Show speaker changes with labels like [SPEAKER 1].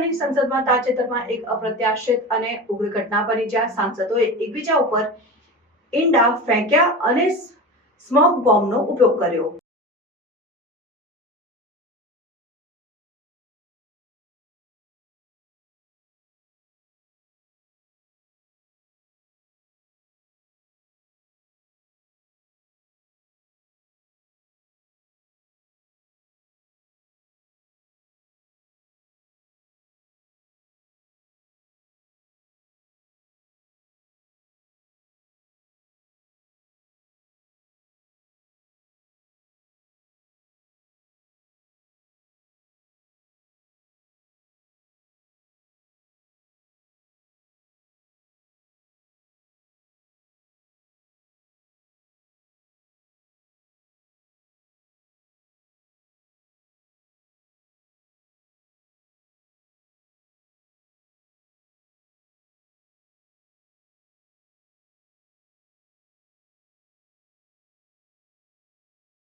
[SPEAKER 1] ઓસ્ટ્રેલિયાની સંસદમાં તાજેતરમાં એક અપ્રત્યાશિત અને ઉગ્ર ઘટના બની જ્યાં સાંસદોએ એકબીજા ઉપર ઈંડા ફેંક્યા અને સ્મોક બોમ્બનો ઉપયોગ કર્યો.